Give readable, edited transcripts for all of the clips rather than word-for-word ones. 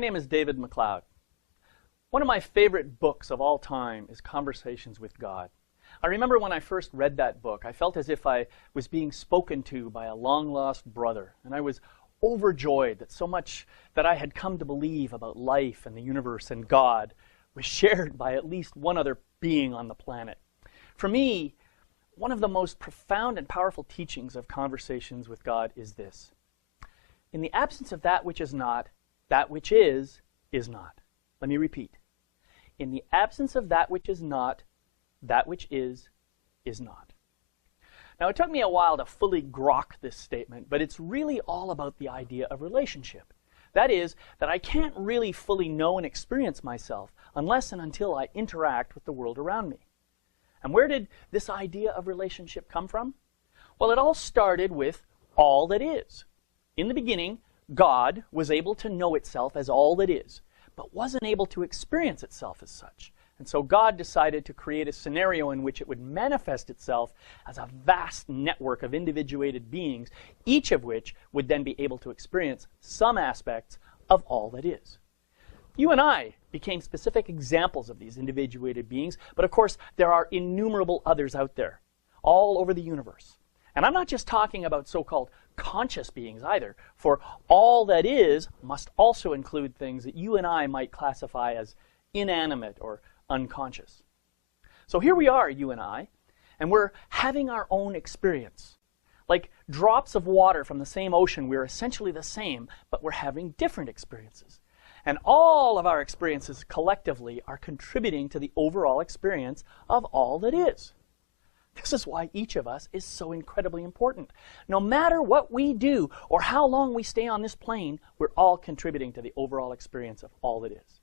name is David McLeod. One of my favorite books of all time is Conversations with God. I remember when I first read that book, I felt as if I was being spoken to by a long-lost brother, and I was overjoyed that so much that I had come to believe about life and the universe and God was shared by at least one other being on the planet. For me, one of the most profound and powerful teachings of Conversations with God is this: in the absence of that which is not, that which is not. Let me repeat. In the absence of that which is not, that which is not. Now, it took me a while to fully grok this statement, but it's really all about the idea of relationship. That is, that I can't really fully know and experience myself unless and until I interact with the world around me. And where did this idea of relationship come from? Well, it all started with all that is. In the beginning, God was able to know itself as all that is, but wasn't able to experience itself as such. And so God decided to create a scenario in which it would manifest itself as a vast network of individuated beings, each of which would then be able to experience some aspects of all that is. You and I became specific examples of these individuated beings, but of course there are innumerable others out there, all over the universe. And I'm not just talking about so-called conscious beings either, for all that is must also include things that you and I might classify as inanimate or unconscious. So here we are, you and I, and we're having our own experience. Like drops of water from the same ocean, we're essentially the same, but we're having different experiences. And all of our experiences collectively are contributing to the overall experience of all that is. This is why each of us is so incredibly important. No matter what we do or how long we stay on this plane, we're all contributing to the overall experience of all that is.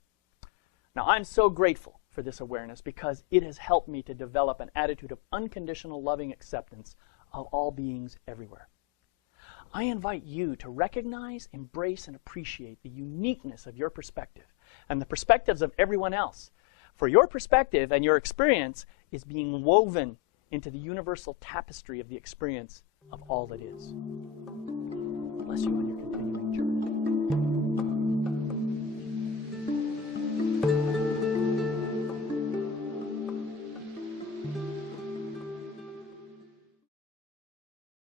Now, I'm so grateful for this awareness because it has helped me to develop an attitude of unconditional loving acceptance of all beings everywhere. I invite you to recognize, embrace, and appreciate the uniqueness of your perspective and the perspectives of everyone else. For your perspective and your experience is being woven into the universal tapestry of the experience of all that is. Bless you on your continued